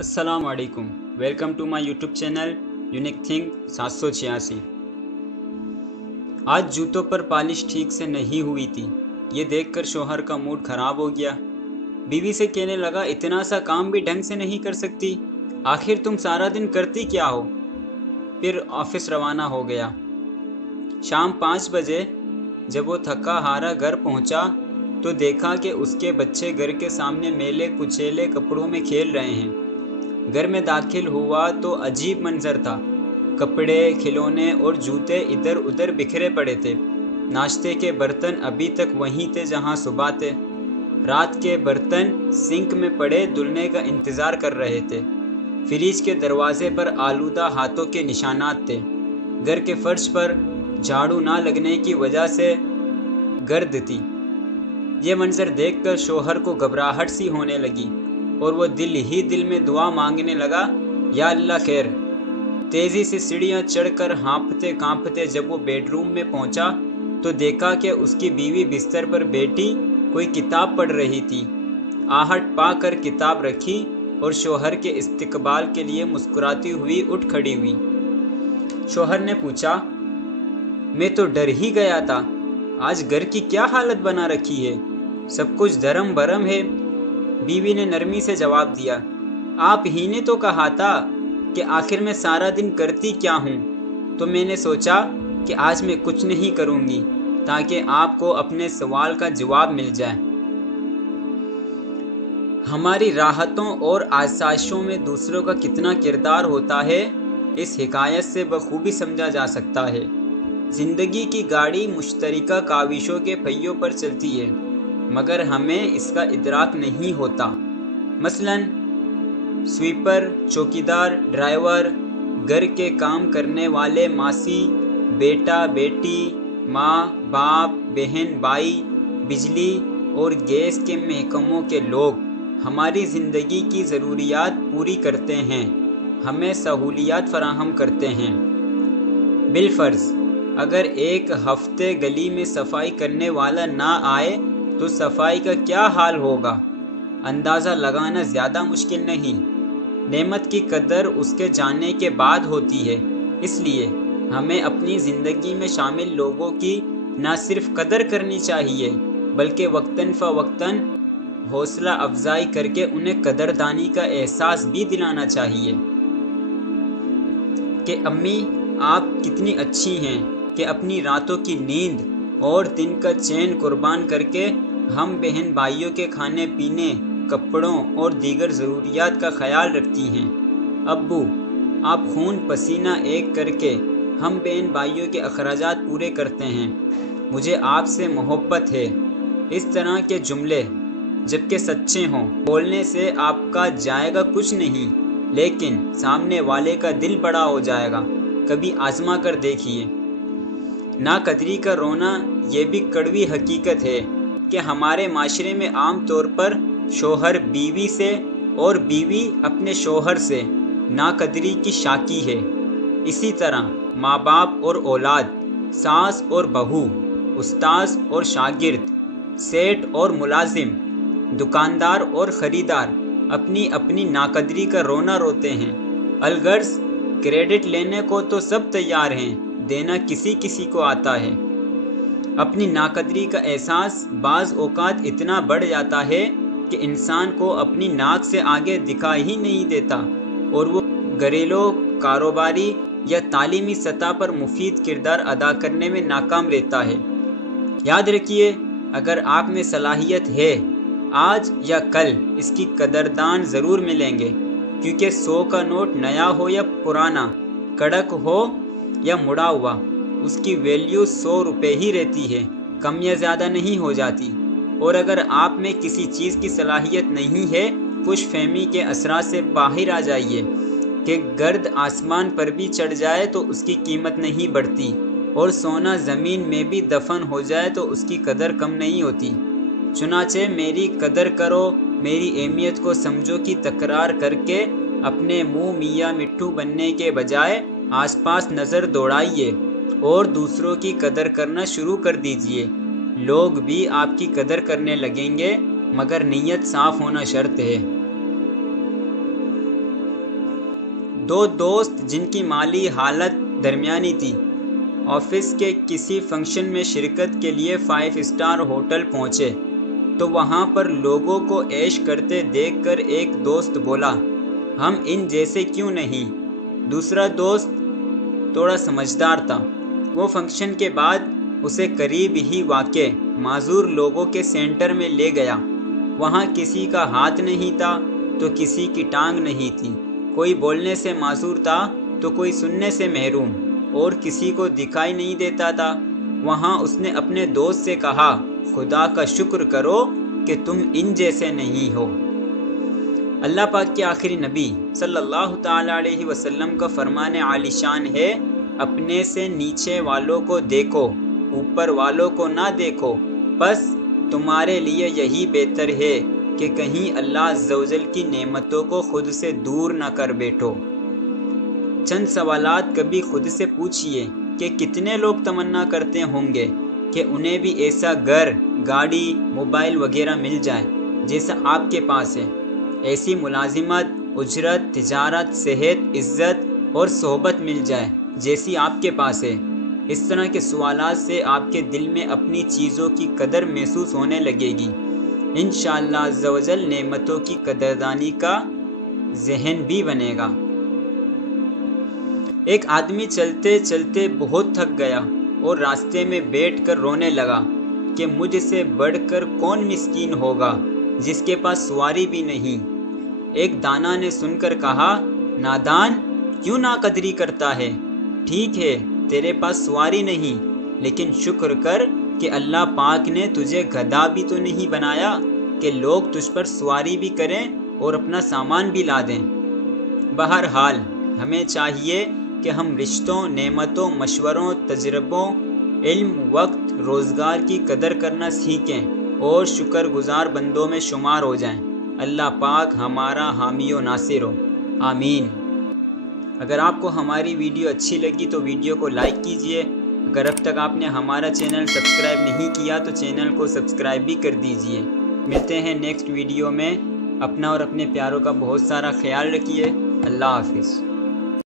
السلام علیکم، welcome to my YouTube channel unique think 786۔ آج جوتوں پر پالش ٹھیک سے نہیں ہوئی تھی۔ یہ دیکھ کر شوہر کا موڈ خراب ہو گیا۔ بیوی سے کہنے لگا، اتنا سا کام بھی ڈھنگ سے نہیں کر سکتی؟ آخر تم سارا دن کرتی کیا ہو؟ پھر آفس روانہ ہو گیا۔ شام 5 بجے جب وہ تھکا ہارا گھر پہنچا تو دیکھا کہ اس کے بچے گھر کے سامنے میلے کچیلے کپڑوں میں کھیل رہے ہیں۔ گھر میں داخل ہوا تو عجیب منظر تھا۔ کپڑے، کھلونے اور جوتے ادھر ادھر بکھرے پڑے تھے۔ ناشتے کے برتن ابھی تک وہیں تھے جہاں صبح تھے۔ رات کے برتن سنک میں پڑے دھلنے کا انتظار کر رہے تھے۔ فریج کے دروازے پر آلودہ ہاتھوں کے نشانات تھے۔ گھر کے فرش پر جھاڑو نہ لگنے کی وجہ سے گرد تھی۔ یہ منظر دیکھ کر شوہر کو گھبراہٹ سی ہونے لگی اور وہ دل ہی دل میں دعا مانگنے لگا، یا اللہ خیر۔ تیزی سے سیڑھیاں چڑھ کر ہانپتے کانپتے جب وہ بیڈ روم میں پہنچا تو دیکھا کہ اس کی بیوی بستر پر بیٹھی کوئی کتاب پڑھ رہی تھی۔ آہٹ پا کر کتاب رکھی اور شوہر کے استقبال کے لیے مسکراتی ہوئی اٹھ کھڑی ہوئی۔ شوہر نے پوچھا، میں تو ڈر ہی گیا تھا، آج گھر کی کیا حالت بنا رکھی ہے؟ سب کچھ دھرم برم ہے۔ بیوی نے نرمی سے جواب دیا، آپ ہی نے تو کہا تھا کہ آخر میں سارا دن کرتی کیا ہوں، تو میں نے سوچا کہ آج میں کچھ نہیں کروں گی تاکہ آپ کو اپنے سوال کا جواب مل جائے۔ ہماری راحتوں اور آسائشوں میں دوسروں کا کتنا کردار ہوتا ہے، اس حکایت سے بخوبی سمجھا جا سکتا ہے۔ زندگی کی گاڑی مشترکہ کاوشوں کے پہیوں پر چلتی ہے، مگر ہمیں اس کا ادراک نہیں ہوتا۔ مثلاً سویپر، چوکیدار، ڈرائیور، گھر کے کام کرنے والے ماسی، بیٹا بیٹی، ماں باپ، بہن بھائی، بجلی اور گیس کے محکموں کے لوگ ہماری زندگی کی ضروریات پوری کرتے ہیں، ہمیں سہولیات فراہم کرتے ہیں۔ بالفرض اگر ایک ہفتے گلی میں صفائی کرنے والا نہ آئے تو صفائی کا کیا حال ہوگا؟ اندازہ لگانا زیادہ مشکل نہیں۔ نعمت کی قدر اس کے جانے کے بعد ہوتی ہے، اس لیے ہمیں اپنی زندگی میں شامل لوگوں کی نہ صرف قدر کرنی چاہیے بلکہ وقتاً فوقتاً حوصلہ افزائی کر کے انہیں قدردانی کا احساس بھی دلانا چاہیے کہ امی آپ کتنی اچھی ہیں کہ اپنی راتوں کی نیند اور دن کا چین قربان کر کے ہم بہن بھائیوں کے کھانے پینے، کپڑوں اور دیگر ضروریات کا خیال رکھتی ہیں۔ ابو آپ خون پسینہ ایک کر کے ہم بہن بھائیوں کے اخراجات پورے کرتے ہیں، مجھے آپ سے محبت ہے۔ اس طرح کے جملے جبکہ سچے ہوں بولنے سے آپ کا جائے گا کچھ نہیں، لیکن سامنے والے کا دل بڑا ہو جائے گا۔ کبھی آزما کر دیکھیے۔ ناقدری کا رونا یہ بھی کڑوی حقیقت ہے کہ ہمارے معاشرے میں عام طور پر شوہر بیوی سے اور بیوی اپنے شوہر سے ناقدری کی شاکی ہے۔ اسی طرح ماں باپ اور اولاد، ساس اور بہو، استاذ اور شاگرد، سیٹ اور ملازم، دکاندار اور خریدار اپنی اپنی ناقدری کا رونا روتے ہیں۔ الغرض کریڈٹ لینے کو تو سب تیار ہیں، دینا کسی کسی کو آتا ہے۔ اپنی ناقدری کا احساس بعض اوقات اتنا بڑھ جاتا ہے کہ انسان کو اپنی ناک سے آگے دکھائی ہی نہیں دیتا اور وہ گھریلو، کاروباری یا تعلیمی سطح پر مفید کردار ادا کرنے میں ناکام رہتا ہے۔ یاد رکھیے، اگر آپ میں صلاحیت ہے، آج یا کل اس کی قدردان ضرور ملیں گے، کیونکہ 100 کا نوٹ نیا ہو یا پرانا، کڑک ہو یا مڑا ہوا، اس کی ویلیو 100 روپے ہی رہتی ہے، کم یا زیادہ نہیں ہو جاتی۔ اور اگر آپ میں کسی چیز کی صلاحیت نہیں ہے، خوش فہمی کے اثرات سے باہر آ جائیے کہ گرد آسمان پر بھی چڑھ جائے تو اس کی قیمت نہیں بڑھتی، اور سونا زمین میں بھی دفن ہو جائے تو اس کی قدر کم نہیں ہوتی۔ چنانچہ میری قدر کرو، میری اہمیت کو سمجھو کی تکرار کر کے اپنے منہ میاں مٹھو بننے کے بجائے آس پاس نظر دوڑائیے اور دوسروں کی قدر کرنا شروع کر دیجیے۔ لوگ بھی آپ کی قدر کرنے لگیں گے، مگر نیت صاف ہونا شرط ہے۔ دو دوست جن کی مالی حالت درمیانی تھی آفس کے کسی فنکشن میں شرکت کے لیے 5 اسٹار ہوٹل پہنچے تو وہاں پر لوگوں کو عیش کرتے دیکھ کر ایک دوست بولا ہم ان جیسے کیوں نہیں۔ دوسرا دوست تھوڑا سمجھدار تھا، وہ فنکشن کے بعد اسے قریب ہی واقع معذور لوگوں کے سینٹر میں لے گیا۔ وہاں کسی کا ہاتھ نہیں تھا تو کسی کی ٹانگ نہیں تھی، کوئی بولنے سے معذور تھا تو کوئی سننے سے محروم، اور کسی کو دکھائی نہیں دیتا تھا۔ وہاں اس نے اپنے دوست سے کہا خدا کا شکر کرو کہ تم ان جیسے نہیں ہو۔ اللہ پاک کے آخری نبی صلی اللہ تعالی علیہ وسلم کا فرمان عالی شان ہے، اپنے سے نیچے والوں کو دیکھو، اوپر والوں کو نہ دیکھو، بس تمہارے لیے یہی بہتر ہے کہ کہیں اللہ عز و جل کی نعمتوں کو خود سے دور نہ کر بیٹھو۔ چند سوالات کبھی خود سے پوچھئے کہ کتنے لوگ تمنا کرتے ہوں گے کہ انہیں بھی ایسا گھر، گاڑی، موبائل وغیرہ مل جائے جیسا آپ کے پاس ہے، ایسی ملازمت، اجرت، تجارت، صحت، عزت اور صحبت مل جائے جیسی آپ کے پاس ہے۔ اس طرح کے سوالات سے آپ کے دل میں اپنی چیزوں کی قدر محسوس ہونے لگے گی۔ انشاءاللہ عز و جل نعمتوں کی قدردانی کا ذہن بھی بنے گا۔ ایک آدمی چلتے چلتے بہت تھک گیا اور راستے میں بیٹھ کر رونے لگا کہ مجھ سے بڑھ کر کون مسکین ہوگا جس کے پاس سواری بھی نہیں۔ ایک دانا نے سن کر کہا نادان کیوں ناقدری کرتا ہے، ٹھیک ہے تیرے پاس سواری نہیں لیکن شکر کر کہ اللہ پاک نے تجھے گدھا بھی تو نہیں بنایا کہ لوگ تجھ پر سواری بھی کریں اور اپنا سامان بھی لا دیں۔ بہرحال ہمیں چاہیے کہ ہم رشتوں، نعمتوں، مشوروں، تجربوں، علم، وقت، روزگار کی قدر کرنا سیکھیں اور شکر گزار بندوں میں شمار ہو جائیں۔ اللہ پاک ہمارا حامی و ناصر ہو، آمین۔ اگر آپ کو ہماری ویڈیو اچھی لگی تو ویڈیو کو لائک کیجئے۔ اگر اب تک آپ نے ہمارا چینل سبسکرائب نہیں کیا تو چینل کو سبسکرائب بھی کر دیجئے۔ ملتے ہیں نیکسٹ ویڈیو میں۔ اپنا اور اپنے پیاروں کا بہت سارا خیال رکھیے۔ اللہ حافظ۔